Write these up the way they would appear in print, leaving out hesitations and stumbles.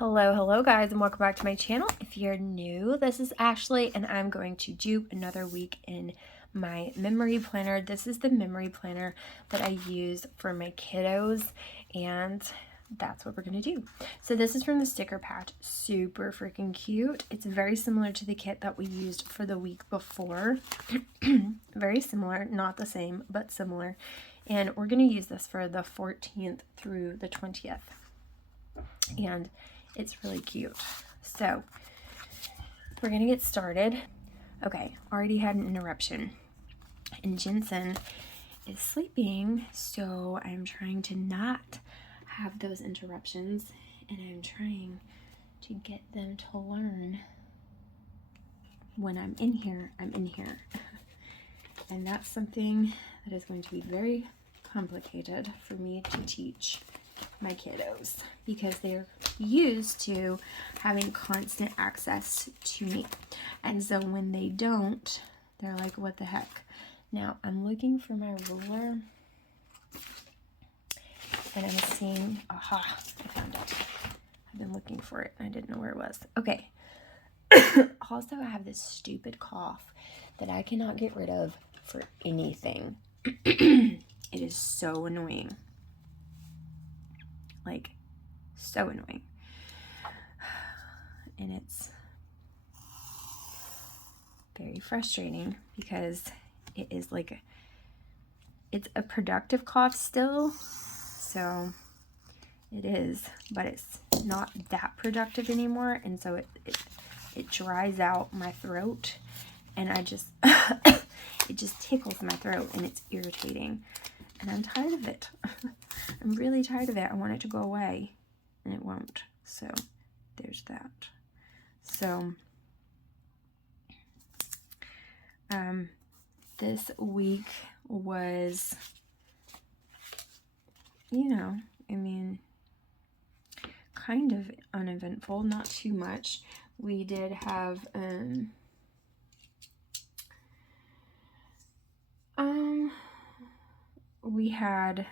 Hello guys, and welcome back to my channel. If you're new, this is Ashley and I'm going to do another week in my memory planner. This is the memory planner that I use for my kiddos, and that's what we're going to do. So this is from the sticker patch. Super freaking cute. It's very similar to the kit that we used for the week before. Very similar, not the same, but similar. And we're going to use this for the 14th through the 20th. And it's really cute. So we're gonna get started. Okay, already had an interruption, and Jensen is sleeping, so I'm trying to not have those interruptions, and I'm trying to get them to learn when I'm in here, I'm in here. And that's something that is going to be very complicated for me to teach my kiddos, because they're used to having constant access to me, and so when they don't, they're like, what the heck. Now I'm looking for my ruler, and I'm seeing, aha, I found it. I've been looking for it and I didn't know where it was. Okay. Also, I have this stupid cough that I cannot get rid of for anything. It is so annoying. Like, so annoying. And it's very frustrating because it is like it's a productive cough still, so it is, but it's not that productive anymore, and so it dries out my throat, and I just it just tickles my throat, and it's irritating, and I'm tired of it. I'm really tired of it. I want it to go away, and it won't. So there's that. So this week was, I mean, kind of uneventful, not too much. We did have we had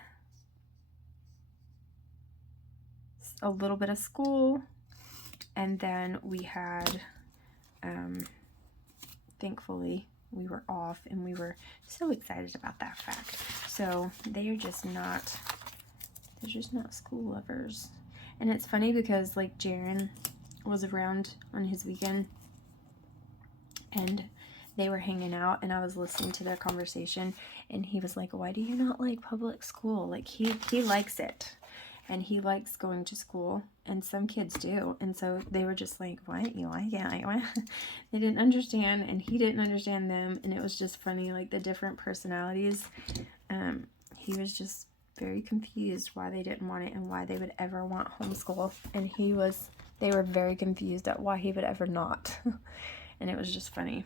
a little bit of school, and then we had thankfully we were off, and we were so excited about that fact. So they're just not school lovers. And it's funny because like Jaron was around on his weekend, and they were hanging out, and I was listening to their conversation, and he was like, why do you not like public school? Like he likes it, and he likes going to school, and some kids do. And so they were just like, what, you like it? Like, what? They didn't understand, and he didn't understand them, and it was just funny, like the different personalities. He was just very confused why they didn't want it and why they would ever want homeschool, and they were very confused at why he would ever not. And it was just funny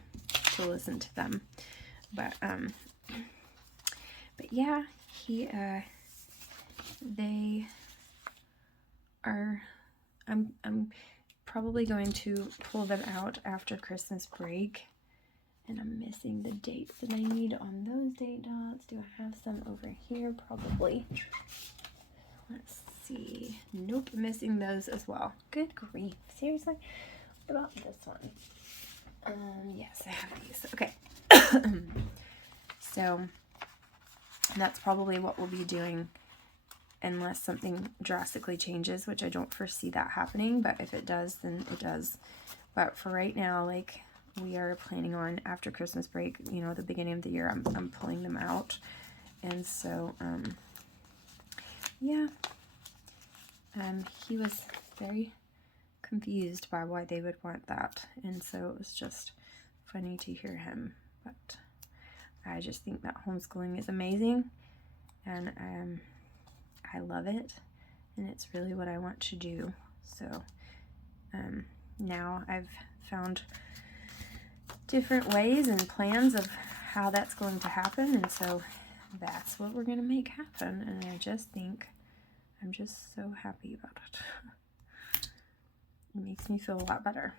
to listen to them. But yeah, they are, I'm probably going to pull them out after Christmas break, and I'm missing the dates that I need on those date dots. Do I have some over here? Probably. Let's see. Nope, missing those as well. Good grief. Seriously? What about this one? Yes, I have these. Okay. So that's probably what we'll be doing unless something drastically changes, which I don't foresee that happening, but if it does, then it does. But for right now, like, we are planning on after Christmas break, the beginning of the year, I'm pulling them out. And so, yeah, he was very confused by why they would want that, and so it was just funny to hear him. But I just think that homeschooling is amazing, and I love it, and it's really what I want to do. So now I've found different ways and plans of how that's going to happen, and so that's what we're going to make happen, and I just think I'm just so happy about it. It makes me feel a lot better.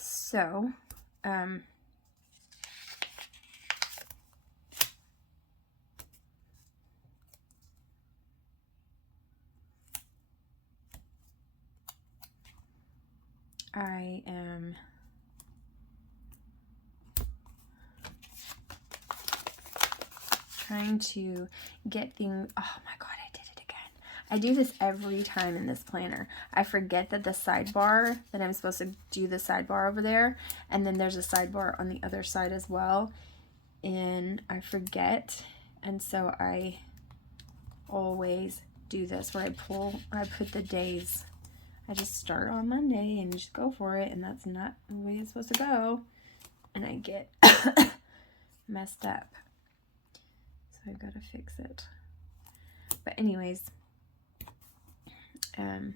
So, I am trying to get things, oh my God, I did it again. I do this every time in this planner. I forget that the sidebar, that I'm supposed to do the sidebar over there, and then there's a sidebar on the other side as well, and I forget, and so I always do this where I put the days. I just start on Monday and just go for it, and that's not the way it's supposed to go, and I get messed up. So I've got to fix it. But anyways, I'm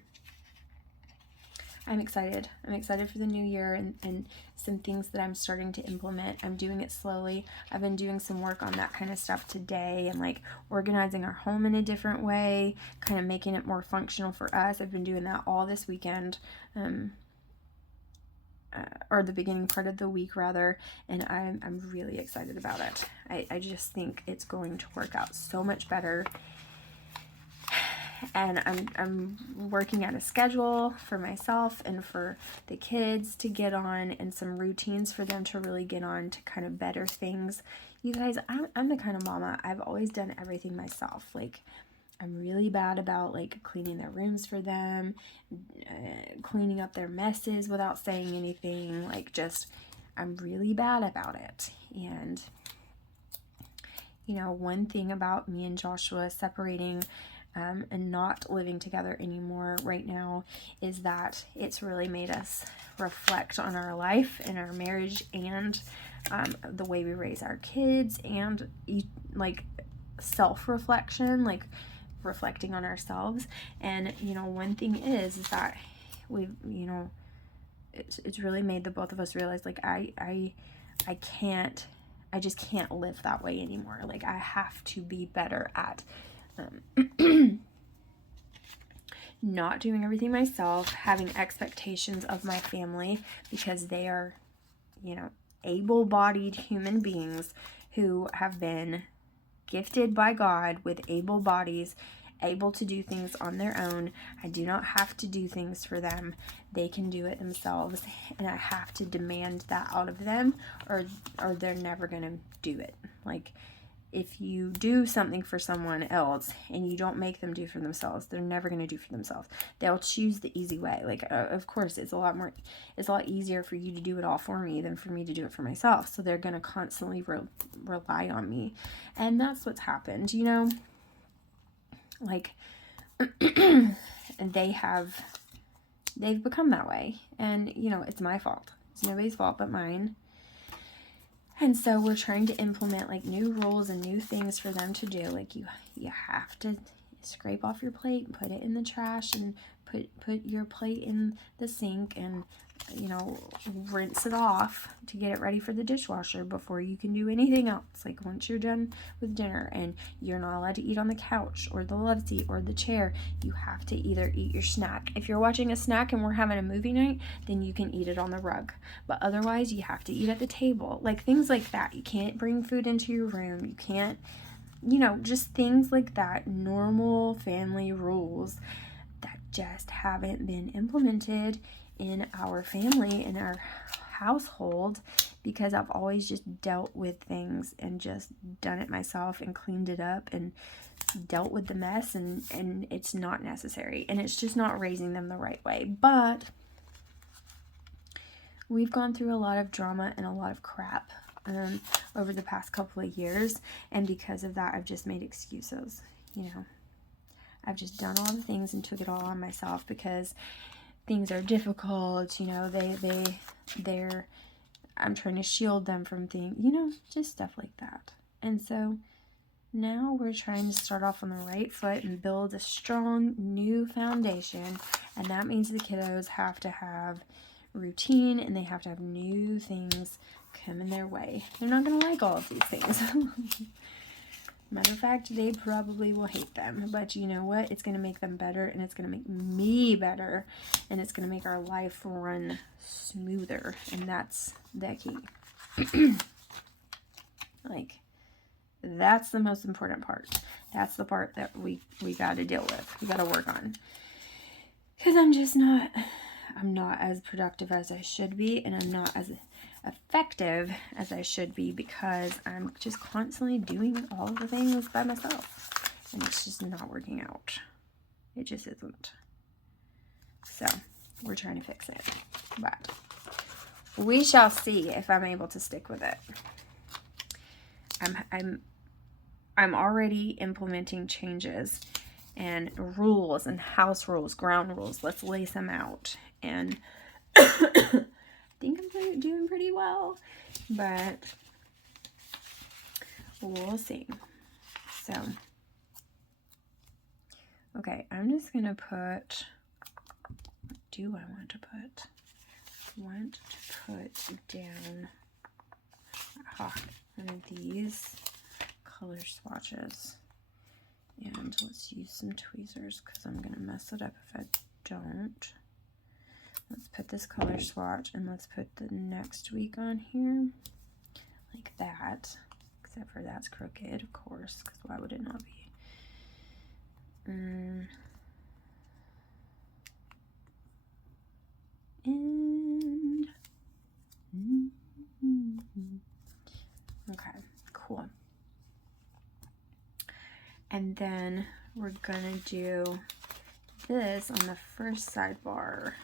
excited. I'm excited for the new year and some things that I'm starting to implement. I'm doing it slowly. I've been doing some work on that kind of stuff today, and like organizing our home in a different way, kind of making it more functional for us. I've been doing that all this weekend, or the beginning part of the week rather, and I'm really excited about it. I just think it's going to work out so much better. And I'm working out a schedule for myself and for the kids to get on, and some routines for them to really get on to kind of better things. You guys, I'm the kind of mama, I've always done everything myself. Like, I'm really bad about like cleaning their rooms for them, cleaning up their messes without saying anything. Like, just, I'm really bad about it. And you know, one thing about me and Joshua separating and not living together anymore right now is that it's really made us reflect on our life and our marriage, and the way we raise our kids, and like self-reflection, like reflecting on ourselves. And you know, one thing is that we've, you know, it's really made the both of us realize, like, I just can't live that way anymore. Like, I have to be better at not doing everything myself, having expectations of my family, because they are, you know, able-bodied human beings who have been gifted by God with able bodies, able to do things on their own. I do not have to do things for them. They can do it themselves, and I have to demand that out of them, or they're never going to do it. Like, if you do something for someone else and you don't make them do for themselves, they're never going to do for themselves. They'll choose the easy way. Like, of course, it's a lot easier for you to do it all for me than for me to do it for myself. So they're going to constantly rely on me. And that's what's happened, you know, like, and they've become that way. And, you know, it's my fault. It's nobody's fault but mine. And so we're trying to implement like new rules and new things for them to do. Like, you have to scrape off your plate and put it in the trash, and put your plate in the sink, and, you know, rinse it off to get it ready for the dishwasher before you can do anything else. Like, once you're done with dinner, and you're not allowed to eat on the couch or the love seat or the chair, you have to either eat your snack. If you're watching a snack and we're having a movie night, then you can eat it on the rug. But otherwise, you have to eat at the table. Like, things like that. You can't bring food into your room. You can't, you know, just things like that. Normal family rules that just haven't been implemented in our family, in our household, because I've always just dealt with things and just done it myself and cleaned it up and dealt with the mess, and it's not necessary, and it's just not raising them the right way. But we've gone through a lot of drama and a lot of crap over the past couple of years, and because of that, I've just made excuses. You know, I've just done all the things and took it all on myself because things are difficult. You know, I'm trying to shield them from things, you know, just stuff like that. And so now we're trying to start off on the right foot and build a strong new foundation. And that means the kiddos have to have routine, and they have to have new things coming their way. They're not going to like all of these things. Matter of fact, they probably will hate them, but you know what? It's going to make them better, and it's going to make me better, and it's going to make our life run smoother, and that's the key. Like, that's the most important part. That's the part that we got to deal with. We got to work on. Because I'm just not, I'm not as productive as I should be, and I'm not as effective as I should be because I'm just constantly doing all the things by myself, and it's just not working out. It just isn't. So we're trying to fix it, but we shall see if I'm able to stick with it. I'm already implementing changes and rules and house rules, ground rules. Let's lace them out. And I think I'm doing pretty well, but we'll see. So, okay, I'm just going to put, what do I want to put? I want to put down one of these color swatches. And let's use some tweezers because I'm going to mess it up if I don't. Let's put this color swatch and let's put the next week on here like that. Except for that's crooked, of course, because why would it not be? And okay, cool. And then we're gonna do this on the first sidebar.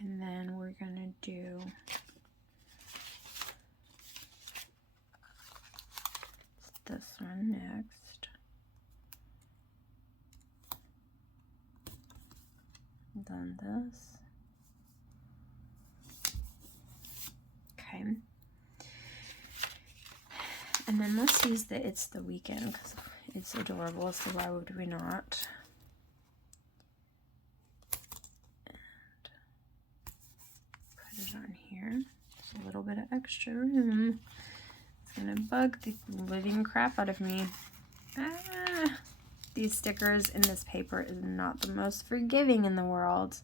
And then we're gonna do this one next. Then this. Okay. And then let's use the It's the Weekend because it's adorable, so why would we not? And put it on here. Just a little bit of extra room. It's gonna bug the living crap out of me. These stickers in this paper is not the most forgiving in the world.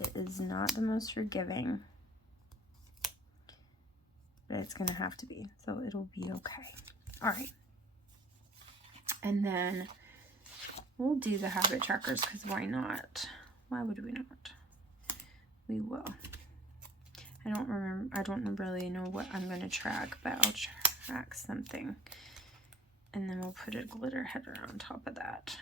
It is not the most forgiving. But it's gonna have to be, so it'll be okay. All right, and then we'll do the habit trackers because why not? Why would we not? We will. I don't really know what I'm gonna track, but I'll track something, and then we'll put a glitter header on top of that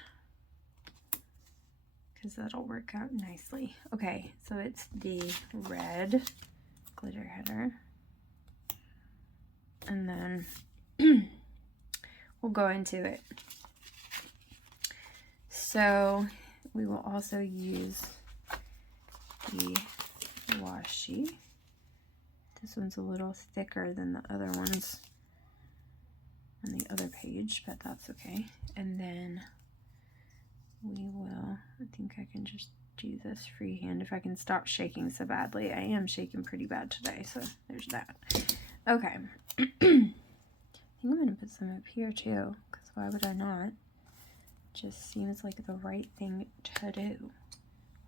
because that'll work out nicely. Okay, so it's the red glitter header. And then we'll go into it. So we will also use the washi. This one's a little thicker than the other ones on the other page, but that's okay. And then we will, I think I can just do this freehand if I can stop shaking so badly. I am shaking pretty bad today, so there's that. Okay. I think I'm going to put some up here too, because why would I not? Just seems like the right thing to do.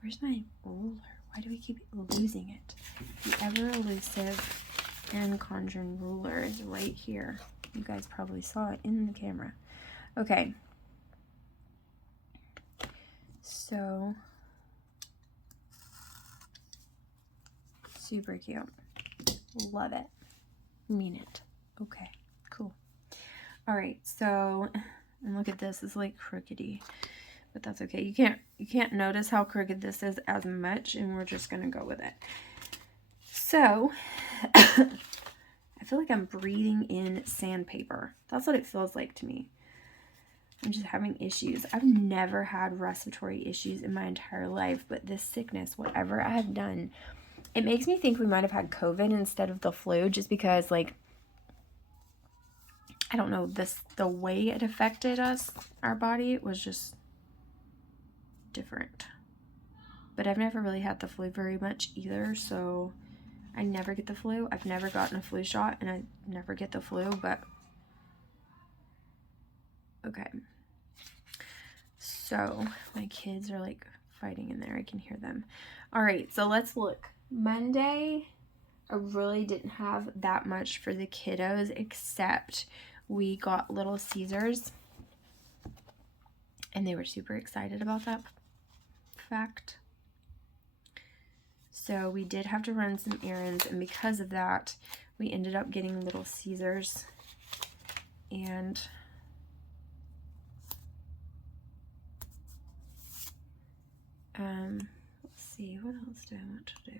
Where's my ruler? Why do we keep losing it? The ever elusive and conjuring ruler is right here. You guys probably saw it in the camera. Okay. So, super cute. Love it. Mean it. Okay, cool. All right, so, and look at this. It's like crookedy, but that's okay. You can't notice how crooked this is as much, and we're just gonna go with it. So, I feel like I'm breathing in sandpaper. That's what it feels like to me. I'm just having issues. I've never had respiratory issues in my entire life, but this sickness, whatever I have done, it makes me think we might have had COVID instead of the flu, just because, like, I don't know, the way it affected us, our body, was just different. But I've never really had the flu very much either, so I never get the flu. I've never gotten a flu shot, and I never get the flu, but okay. So my kids are like fighting in there. I can hear them. All right, so let's look. Monday, I really didn't have that much for the kiddos, except we got Little Caesars, and they were super excited about that. fact. So we did have to run some errands, and because of that, we ended up getting Little Caesars. And let's see, what else do I want to do?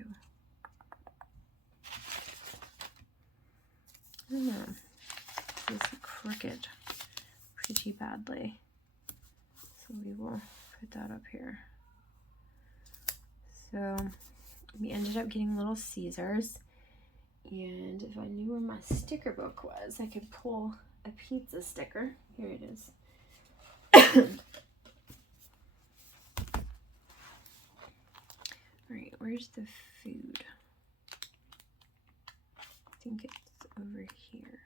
I don't know. It's crooked pretty badly. So we will put that up here. So we ended up getting Little Caesars. And if I knew where my sticker book was, I could pull a pizza sticker. Here it is. Alright, where's the food? I think it's over here.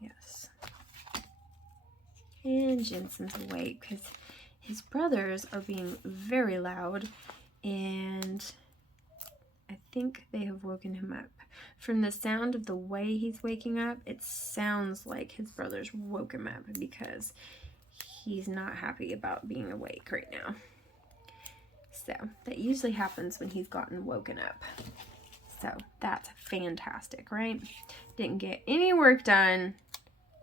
Yes. And Jensen's awake because his brothers are being very loud, and I think they have woken him up. From the sound of the way he's waking up, it sounds like his brothers woke him up because he's not happy about being awake right now. So that usually happens when he's gotten woken up. So that's fantastic, right? Didn't get any work done.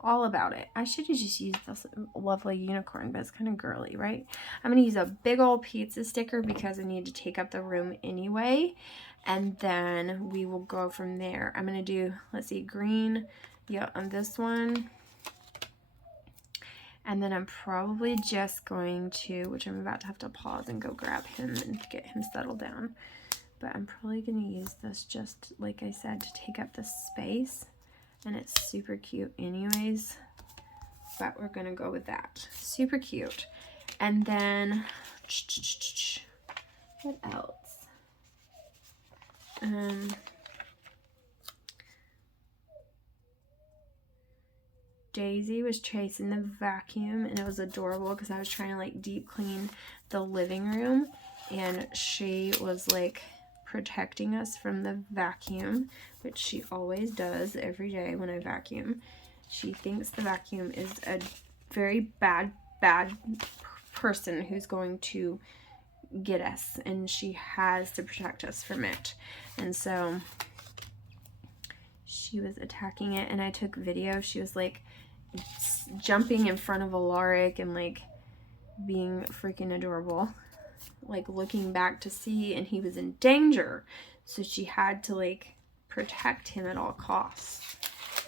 All about it. I should have just used this lovely unicorn, but it's kind of girly, right? I'm going to use a big old pizza sticker because I need to take up the room anyway. And then we will go from there. I'm going to do, let's see, green, yeah, on this one. And then I'm probably just going to, which I'm about to have to pause and go grab him and get him settled down. But I'm probably going to use this just, like I said, to take up the space. And it's super cute anyways. But we're going to go with that. Super cute. And then, what else? Daisy was chasing the vacuum, and it was adorable because I was trying to like deep clean the living room, and she was like protecting us from the vacuum, which she always does every day when I vacuum. She thinks the vacuum is a very bad person who's going to get us, and she has to protect us from it. And so she was attacking it, and I took video. She was like jumping in front of Alaric and like being freaking adorable, like looking back to see, and he was in danger, so she had to like protect him at all costs.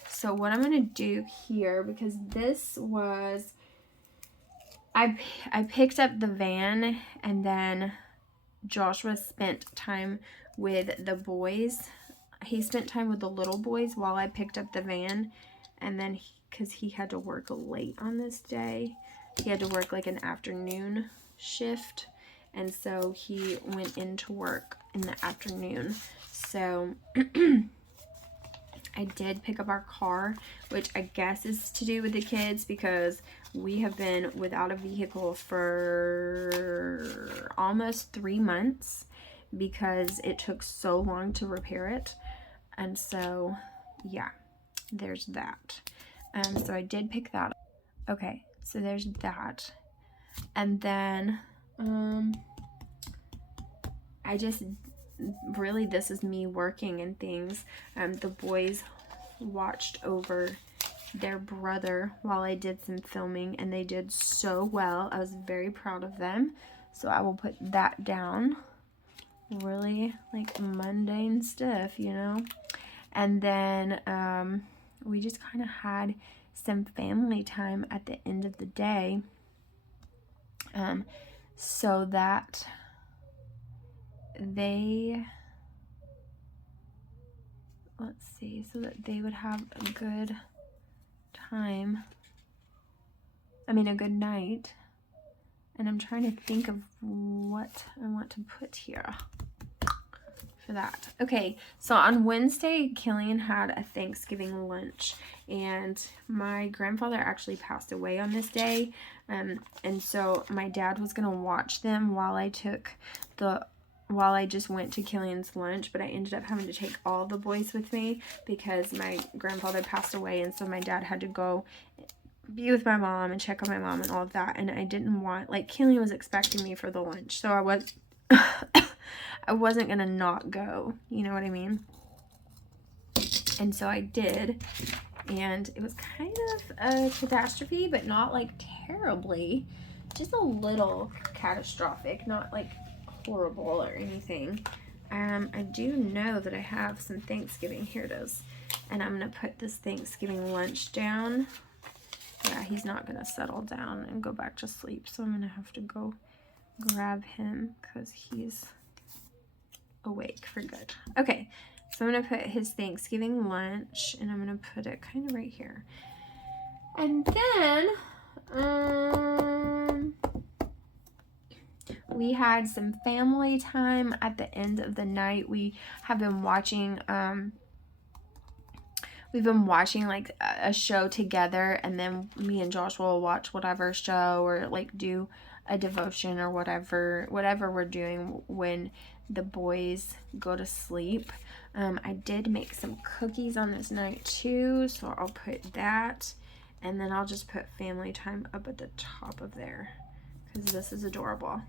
So what I'm gonna do here, because this was, I picked up the van, and then Joshua spent time with the boys. He spent time with the little boys while I picked up the van, and then because he had to work late on this day, he had to work like an afternoon shift, and so he went into work in the afternoon. So I did pick up our car, which I guess is to do with the kids because we have been without a vehicle for almost 3 months because it took so long to repair it. And so, yeah, there's that. So I did pick that up. Okay, so there's that. And then, I just, really, this is me working and things. The boys watched over their brother while I did some filming, and they did so well. I was very proud of them. So I will put that down. Really, like, mundane stuff, you know? And then, we just kind of had some family time at the end of the day. So that they, let's see, so that they would have a good time, a good night. And I'm trying to think of what I want to put here for that. Okay, so on Wednesday, Killian had a Thanksgiving lunch, and my grandfather actually passed away on this day, and so my dad was gonna watch them while I just went to Killian's lunch, but I ended up having to take all the boys with me because my grandfather passed away, and so my dad had to go be with my mom and check on my mom and all of that. And I didn't want, like, Keely was expecting me for the lunch, so I was, I wasn't gonna not go, you know what I mean? And so I did, and it was kind of a catastrophe, but not like terribly, just a little catastrophic, not like horrible or anything. I do know that I have some Thanksgiving, here it is, and I'm gonna put this Thanksgiving lunch down. Yeah, he's not gonna settle down and go back to sleep, so I'm gonna have to go grab him because he's awake for good. Okay, so I'm gonna put his Thanksgiving lunch, and I'm gonna put it kind of right here. And then we had some family time at the end of the night. We have been watching we've been watching like a show together, and then me and Joshua will watch whatever show or like do a devotion or whatever we're doing when the boys go to sleep. I did make some cookies on this night too, so I'll put that, and then I'll just put family time up at the top of there because this is adorable.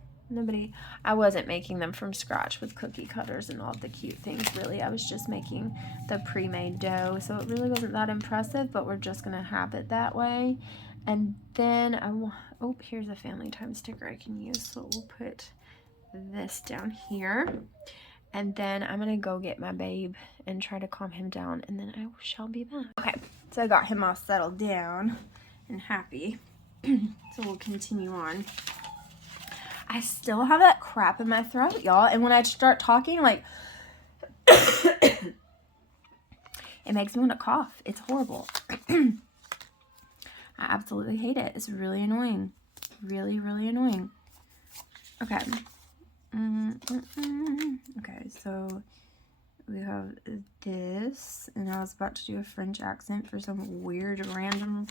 I wasn't making them from scratch with cookie cutters and all the cute things, really. I was just making the pre-made dough, so it really wasn't that impressive, but we're just gonna have it that way. And then oh, here's a family time sticker I can use, so we'll put this down here. And then I'm gonna go get my babe and try to calm him down, and then I shall be back. Okay, so I got him all settled down and happy. So we'll continue on. I still have that crap in my throat, y'all. And when I start talking, like, it makes me want to cough. It's horrible. I absolutely hate it. It's really annoying. Really, really annoying. Okay. Okay, so we have this. And I was about to do a French accent for some weird, random,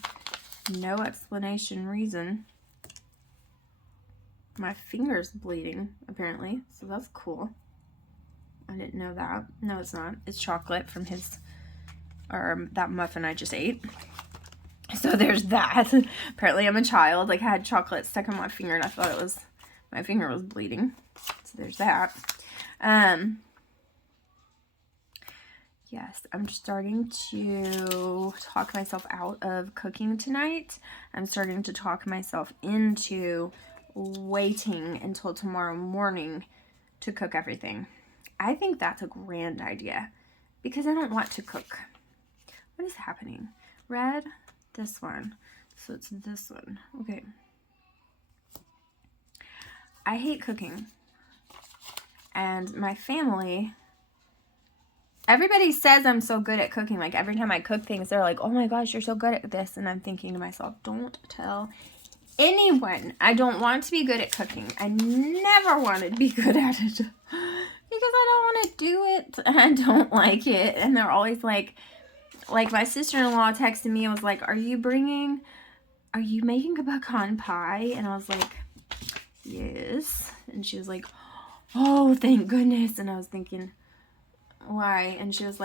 no explanation reason. My finger's bleeding, apparently, so that's cool. I didn't know that. No, it's not. It's chocolate from that muffin I just ate. So there's that. Apparently I'm a child. Like, I had chocolate stuck on my finger, and I thought my finger was bleeding. So there's that. Yes, I'm starting to talk myself out of cooking tonight. I'm starting to talk myself into waiting until tomorrow morning to cook everything. I think that's a grand idea because I don't want to cook. What is happening? Red, this one. So it's this one. Okay. I hate cooking. And my family, everybody says I'm so good at cooking. Like, every time I cook things, they're like, oh my gosh, you're so good at this. And I'm thinking to myself, don't tell anyone. I don't want to be good at cooking. I never wanted to be good at it because I don't want to do it. I don't like it. And they're always like my sister-in-law texted me and was like, are you making a pecan pie? And I was like, yes. And she was like, oh, thank goodness. And I was thinking, why? And I was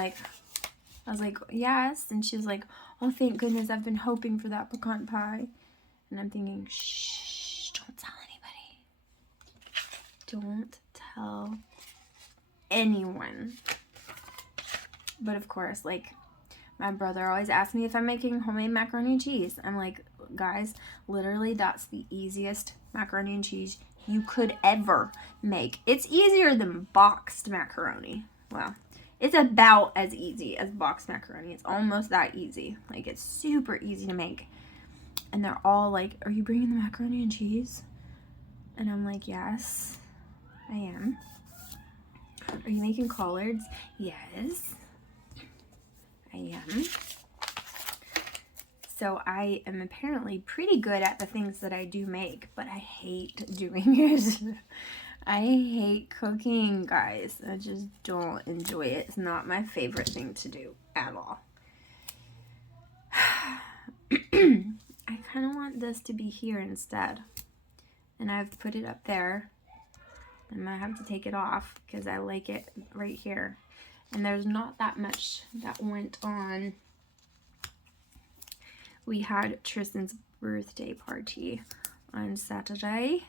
like, yes. And she was like, oh, thank goodness. I've been hoping for that pecan pie. And I'm thinking, shh, don't tell anybody. Don't tell anyone. But of course, like, my brother always asks me if I'm making homemade macaroni and cheese. I'm like, guys, literally that's the easiest macaroni and cheese you could ever make. It's easier than boxed macaroni. Well, it's about as easy as boxed macaroni. It's almost that easy. Like, it's super easy to make. And they're all like, are you bringing the macaroni and cheese? And I'm like, yes, I am. Are you making collards? Yes, I am. So I am apparently pretty good at the things that I do make, but I hate doing it. I hate cooking, guys. I just don't enjoy it. It's not my favorite thing to do at all. I kind of want this to be here instead. And I've put it up there. I'm going to have to take it off because I like it right here. And there's not that much that went on we had Tristan's birthday party on Saturday.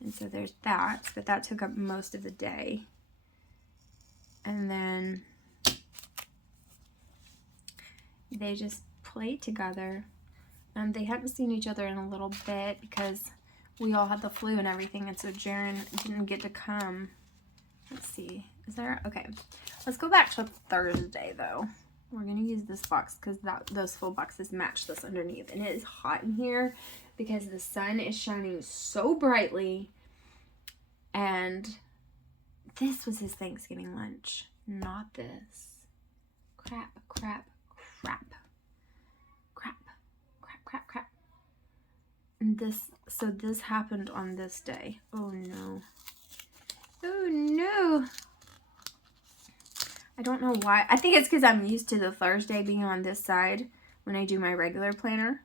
And so there's that, but that took up most of the day. And then they just played together. They hadn't seen each other in a little bit because we all had the flu and everything, and so Jaren didn't get to come. Let's see, is there, okay. Let's go back to Thursday though. We're gonna use this box because those full boxes match this underneath, and it is hot in here because the sun is shining so brightly. And this was his Thanksgiving lunch, not this. Crap. And so this happened on this day. Oh no. Oh no. I don't know why. I think it's because I'm used to the Thursday being on this side when I do my regular planner.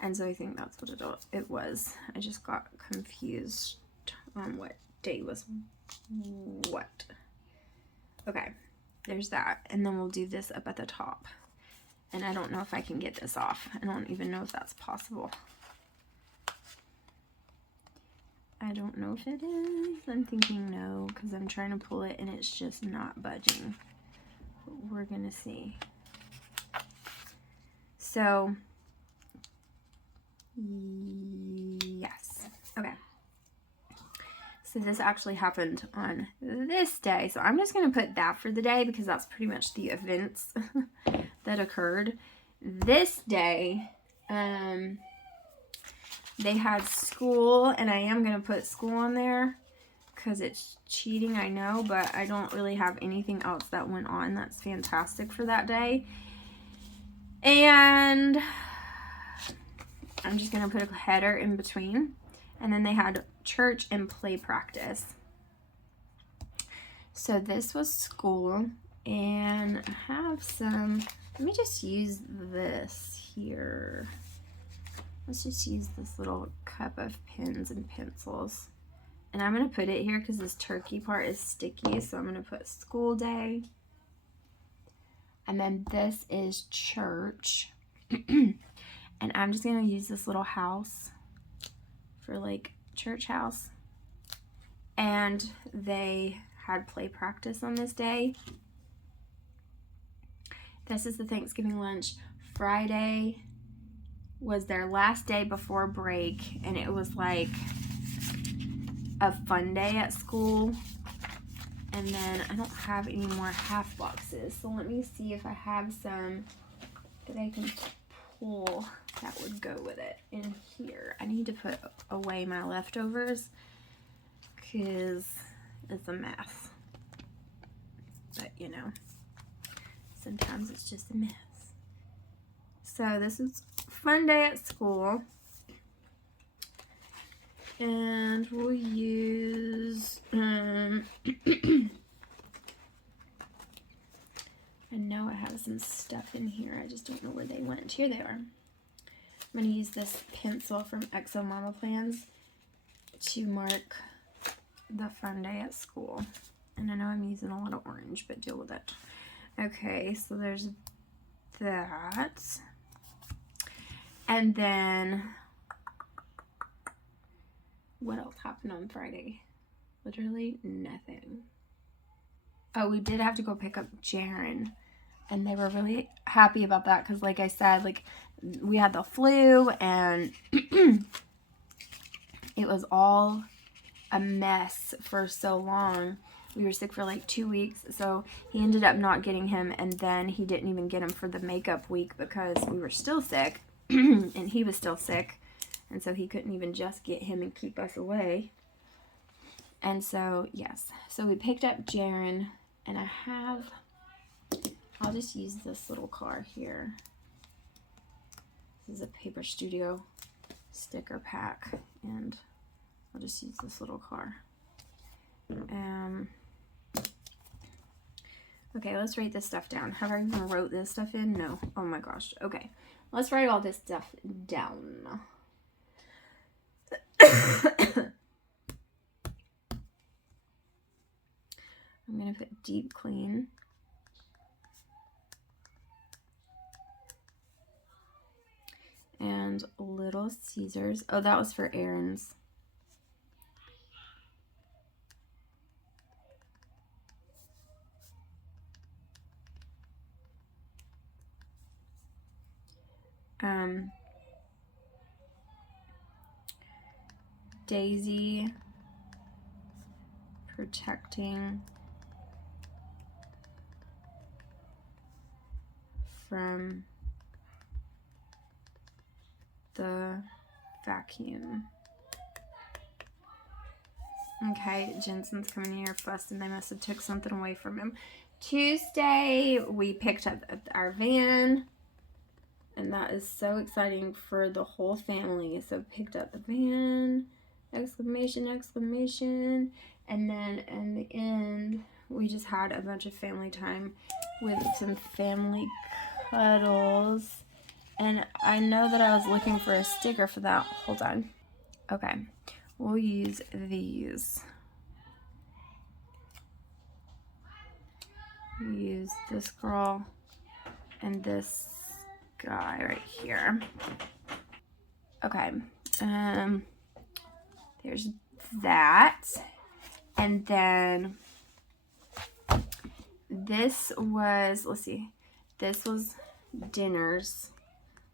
And so I think that's what it was. I just got confused on what day was what. Okay, there's that. And then we'll do this up at the top. And I don't know if I can get this off. I don't even know if that's possible. I don't know if it is. I'm thinking no, because I'm trying to pull it and it's just not budging. But we're gonna see. So, yes. Okay. So this actually happened on this day. So I'm just going to put that for the day because that's pretty much the events that occurred. This day, they had school, and I am going to put school on there because it's cheating, I know, but I don't really have anything else that went on that's fantastic for that day. And I'm just going to put a header in between. And then they had church and play practice. So this was school, and I have some, let me just use this here. Let's just use this little cup of pens and pencils. And I'm going to put it here because this turkey part is sticky, so I'm going to put school day. And then this is church. And I'm just going to use this little house for like church house. And they had play practice on this day. This is the Thanksgiving lunch. Friday was their last day before break, and it was like a fun day at school. And then I don't have any more half boxes, so let me see if I have some that I can pull that would go with it in here. I need to put away my leftovers because it's a mess. But you know, sometimes it's just a mess. So this is fun day at school. And we'll use, I know I have some stuff in here. I just don't know where they went. Here they are. I'm going to use this pencil from Exo Mama Plans to mark the fun day at school. And I know I'm using a lot of orange, but deal with it. Okay, so there's that. And then, what else happened on Friday? Literally nothing. Oh, we did have to go pick up Jaren, and they were really happy about that because, like I said, like we had the flu and it was all a mess for so long. We were sick for like 2 weeks, so he ended up not getting him, and then he didn't even get him for the makeup week because we were still sick and he was still sick. And so he couldn't even just get him and keep us away. And so, yes. So we picked up Jaren. And I'll just use this little car here. This is a Paper Studio sticker pack. And I'll just use this little car. Okay, let's write this stuff down. Have I even wrote this stuff in? No. Oh my gosh. Okay. Let's write all this stuff down. I'm going to put deep clean. and Little Caesars. Oh, that was for Aaron's. Daisy protecting from the vacuum. Okay, Jensen's coming here fussed and they must have took something away from him. Tuesday, we picked up our van, and that is so exciting for the whole family. So picked up the van, exclamation, exclamation. And then in the end, we just had a bunch of family time with some family cuddles. And I know that I was looking for a sticker for that. Hold on. Okay, we'll use these. We use this girl and this guy right here. Okay, there's that. And then this was, let's see, this was dinners.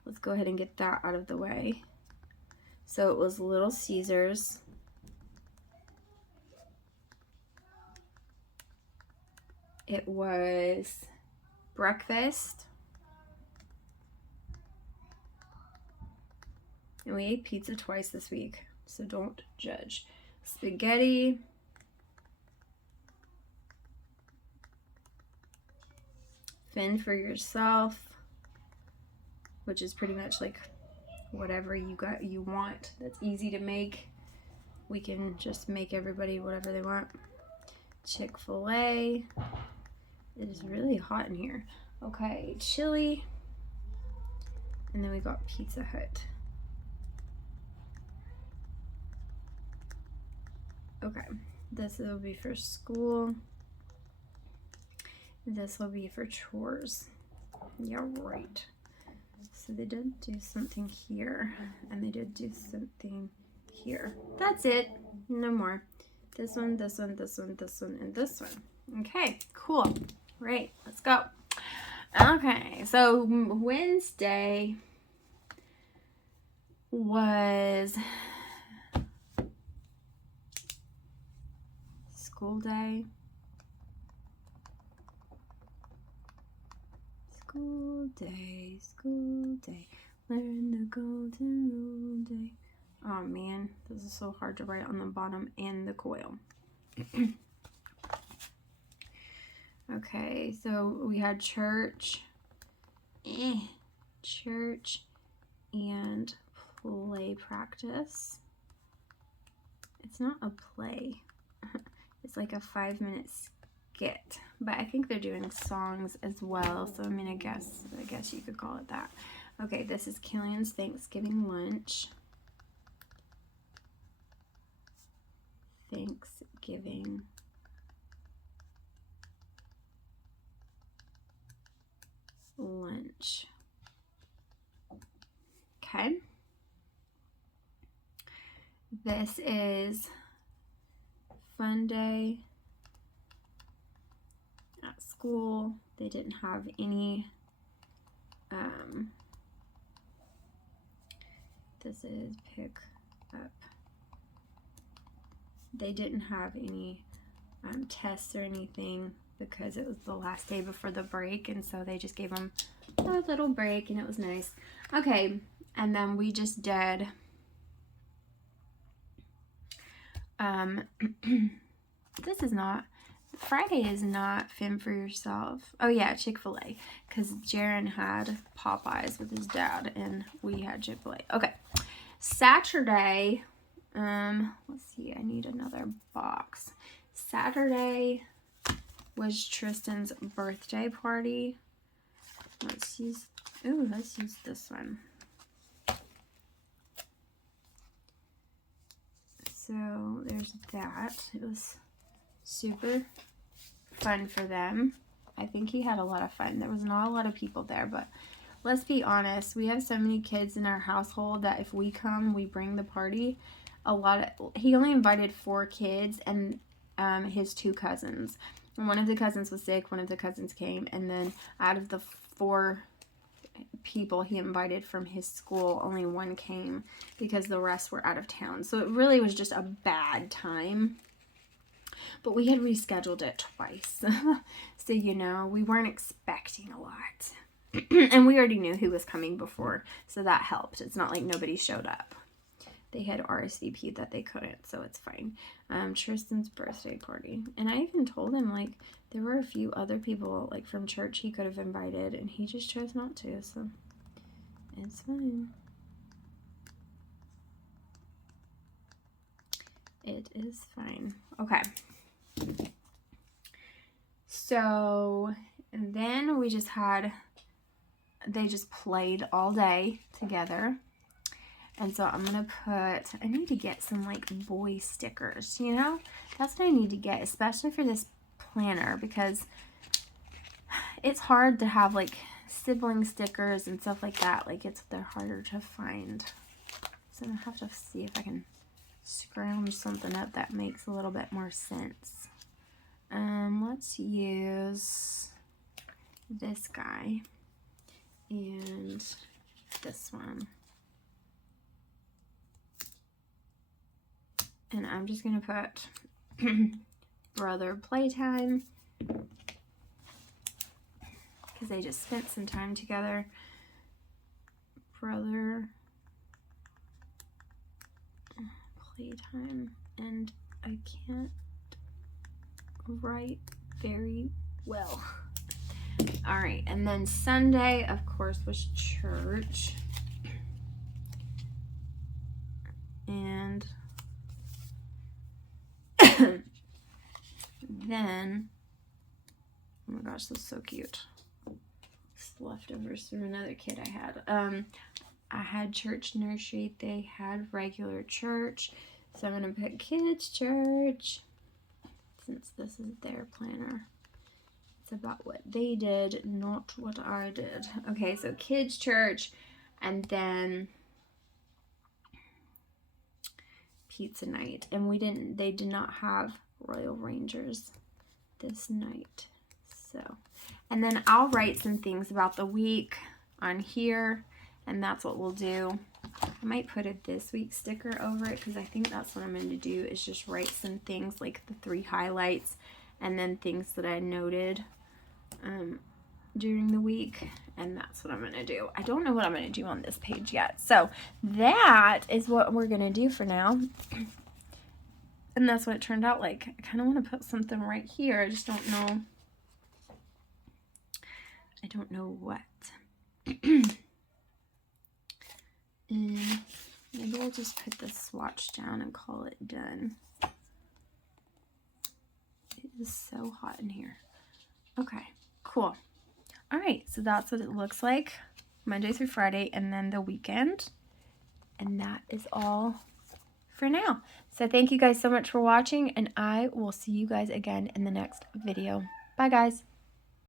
Let's go ahead and get that out of the way. So it was Little Caesars. It was breakfast. And we ate pizza twice this week, so don't judge. Spaghetti. Fend for yourself, which is pretty much like whatever you want that's easy to make. We can just make everybody whatever they want. Chick-fil-A. It is really hot in here. Okay, chili. And then we got Pizza Hut. Okay, this will be for school. This will be for chores. Yeah, right. So they did do something here, and they did do something here. That's it. No more. This one, this one, this one, this one, and this one. Okay, cool. Right, let's go. Okay, so Wednesday was school day. School day, school day. Learn the golden rule day. Oh man, this is so hard to write on the bottom and the coil. Okay, so we had church, church, and play practice. It's not a play. It's like a 5-minute skit, but I think they're doing songs as well. So I mean, I guess you could call it that. Okay, this is Killian's Thanksgiving lunch. Thanksgiving lunch. Okay. This is fun day at school. They didn't have any, this is pick up. They didn't have any tests or anything because it was the last day before the break, and so they just gave them a little break, and it was nice. Okay, and then we just did this is not, Friday is not Fend for Yourself. Oh yeah, Chick-fil-A, because Jaron had Popeyes with his dad and we had Chick-fil-A. Okay, Saturday, let's see, I need another box. Saturday was Tristan's birthday party. Let's use this one. So there's that. It was super fun for them. I think he had a lot of fun. There was not a lot of people there, but let's be honest, we have so many kids in our household that if we come, we bring the party. He only invited 4 kids and his 2 cousins. And one of the cousins was sick, one of the cousins came, and then out of the 4 people he invited from his school, only 1 came because the rest were out of town. So it really was just a bad time. But we had rescheduled it twice. So, you know, we weren't expecting a lot. And we already knew who was coming before, so that helped. It's not like nobody showed up. They had RSVP'd that they couldn't, so it's fine. Tristan's birthday party. And I even told him, like, there were a few other people, like, from church he could have invited, and he just chose not to, so it's fine. It is fine. Okay. So, and then we just they just played all day together. And so I'm going to I need to get some, like, boy stickers, you know? That's what I need to get, especially for this planner, because it's hard to have, like, sibling stickers and stuff like that. Like, they're harder to find. So I have to see if I can scrounge something up that makes a little bit more sense. Let's use this guy and this one. And I'm just going to put brother playtime because they just spent some time together. Brother playtime. And I can't write very well. All right. And then Sunday, of course, was church. And then, oh my gosh, this is so cute. It's leftovers from another kid I had. I had church nursery. They had regular church. So I'm going to put kids church since this is their planner. It's about what they did, not what I did. Okay, so kids church and then pizza night. And they did not have Royal Rangers this night. So, and then I'll write some things about the week on here, and that's what we'll do. I might put a this week sticker over it because I think that's what I'm going to do, is just write some things like the 3 highlights and then things that I noted during the week, and that's what I'm going to do. I don't know what I'm going to do on this page yet. So that is what we're going to do for now. And that's what it turned out like. I kind of want to put something right here. I just don't know. I don't know what. And maybe I'll just put the swatch down and call it done. It is so hot in here. Okay, cool. All right, so that's what it looks like Monday through Friday and then the weekend. And that is all for now. So thank you guys so much for watching, and I will see you guys again in the next video. Bye, guys.